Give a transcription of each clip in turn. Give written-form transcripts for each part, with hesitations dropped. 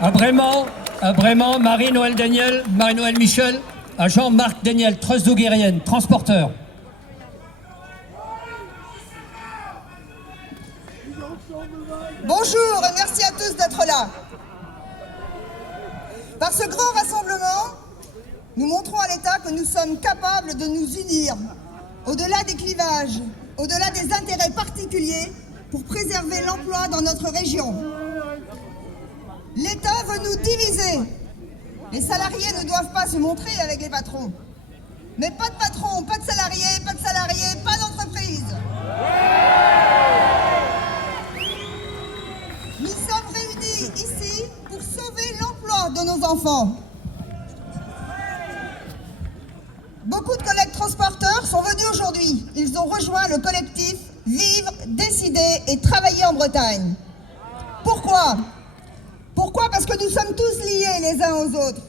À Brément, Marie-Noël Daniel, Marie-Noël Michel, à Jean-Marc Daniel, Treuzot-Guérienne, transporteur. Bonjour et merci à tous d'être là. Par ce grand rassemblement, nous montrons à l'État que nous sommes capables de nous unir au-delà des clivages, au-delà des intérêts particuliers pour préserver l'emploi dans notre région. L'État veut nous diviser. Les salariés ne doivent pas se montrer avec les patrons. Mais pas de patron, pas de salariés, pas d'entreprise. Nous sommes réunis ici pour sauver l'emploi de nos enfants. Beaucoup de collègues transporteurs sont venus aujourd'hui. Ils ont rejoint le collectif Vivre, Décider et Travailler en Bretagne. Pourquoi ? Pourquoi ? Parce que nous sommes tous liés les uns aux autres.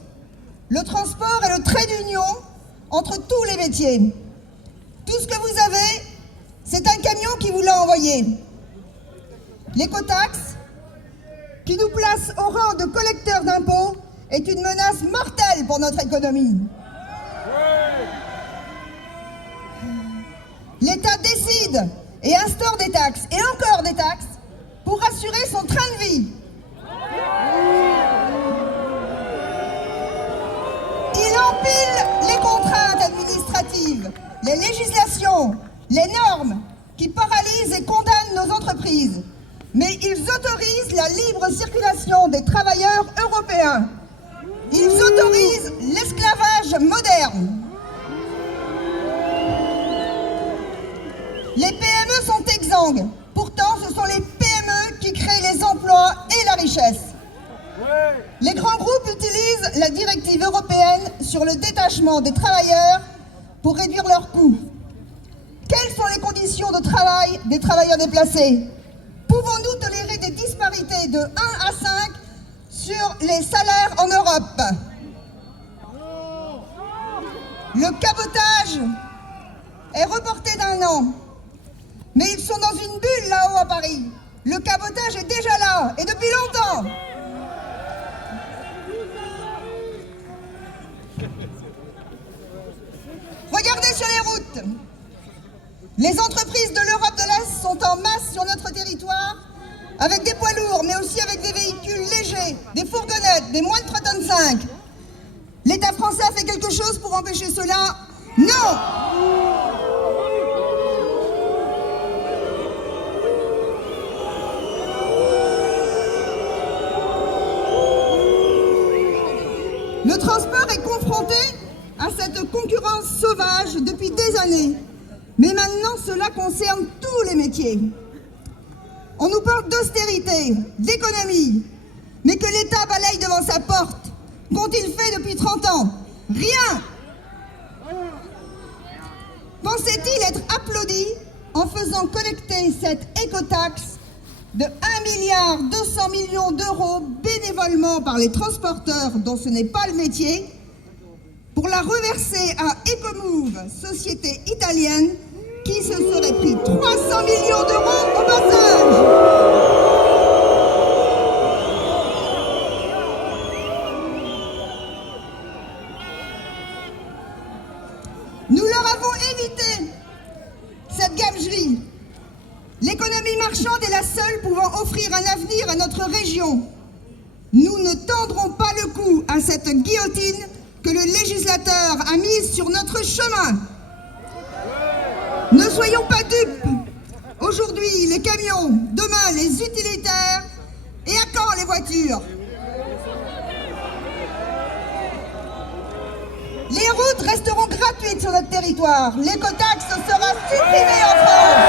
Le transport est le trait d'union entre tous les métiers. Tout ce que vous avez, c'est un camion qui vous l'a envoyé. L'écotaxe, qui nous place au rang de collecteurs d'impôts, est une menace mortelle pour notre économie. L'État décide et instaure des taxes, et encore des taxes, pour assurer son train de vie. Il empile les contraintes administratives, les législations, les normes qui paralysent et condamnent nos entreprises. Mais ils autorisent la libre circulation des travailleurs européens. Ils autorisent l'esclavage moderne. Les PME sont exsangues. Pourtant, ce sont les PME qui créent les emplois et la richesse. Les grands groupes utilisent la directive européenne sur le détachement des travailleurs pour réduire leurs coûts. Quelles sont les conditions de travail des travailleurs déplacés ? Pouvons-nous tolérer des disparités de 1 à 5 sur les salaires en Europe ? Le cabotage est reporté d'1 an. Mais ils sont dans une bulle là-haut à Paris. Le cabotage est déjà là, et depuis longtemps. Regardez sur les routes. Les entreprises de l'Europe de l'Est sont en masse sur notre territoire, avec des poids lourds, mais aussi avec des véhicules légers, des fourgonnettes, des moins de 3,5 tonnes. L'État français a fait quelque chose pour empêcher cela ? Non ! Le transport est confronté à cette concurrence sauvage depuis des années. Mais maintenant, cela concerne tous les métiers. On nous parle d'austérité, d'économie, mais que l'État balaye devant sa porte. Qu'ont-ils fait depuis 30 ans ? Rien ! Pensait-il être applaudi en faisant collecter cette écotaxe de 1,2 milliard d'euros bénévolement par les transporteurs dont ce n'est pas le métier, pour la reverser à Ecomove, société italienne, qui se serait pris 300 millions d'euros au passage. Nous leur avons évité cette gabegie. L'économie marchande est la seule pouvant offrir un avenir à notre région. Nous ne tendrons pas le cou à cette guillotine que le législateur a mise sur notre chemin. Ne soyons pas dupes. Aujourd'hui, les camions, demain, les utilitaires, et à quand les voitures ? Les routes resteront gratuites sur notre territoire. L'écotaxe sera supprimée en France.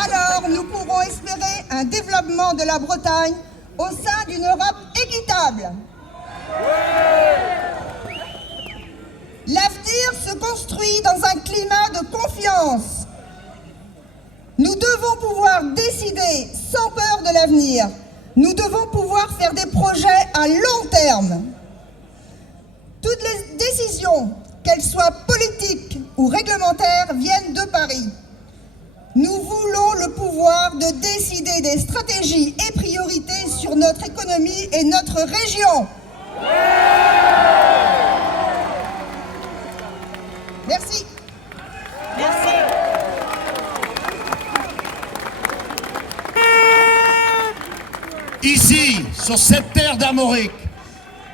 Alors, nous pourrons espérer un développement de la Bretagne au sein d'une Europe équitable. L'avenir se construit dans un climat de confiance. Nous devons pouvoir décider sans peur de l'avenir. Nous devons pouvoir faire des projets à long terme. Toutes les décisions, qu'elles soient politiques ou réglementaires, viennent de Paris. Nous voulons pouvoir de décider des stratégies et priorités sur notre économie et notre région. Merci. Merci. Ici, sur cette terre d'Armorique,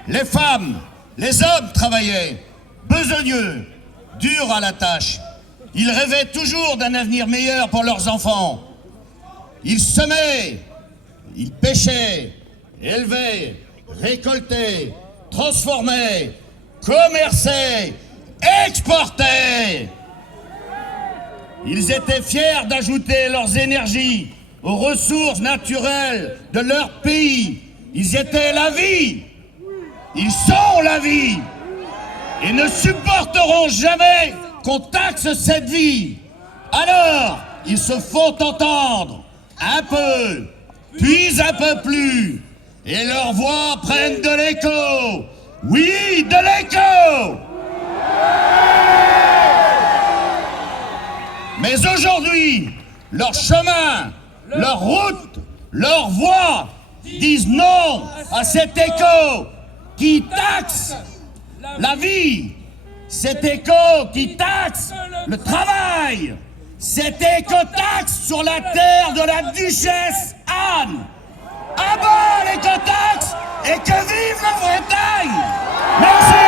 les femmes, les hommes travaillaient, besogneux, durs à la tâche. Ils rêvaient toujours d'un avenir meilleur pour leurs enfants. Ils semaient, ils pêchaient, élevaient, récoltaient, transformaient, commerçaient, exportaient. Ils étaient fiers d'ajouter leurs énergies aux ressources naturelles de leur pays. Ils étaient la vie. Ils sont la vie. Et ne supporteront jamais qu'on taxe cette vie. Alors, ils se font entendre un peu, puis un peu plus. Et leurs voix prennent de l'écho. Oui, de l'écho. Mais aujourd'hui, leur chemin, leur route, leur voix disent non à cet écho qui taxe la vie, cet écho qui taxe le travail, cet écotaxe sur la terre de la duchesse Anne. À bas l'écotaxe et que vive la Bretagne! Merci!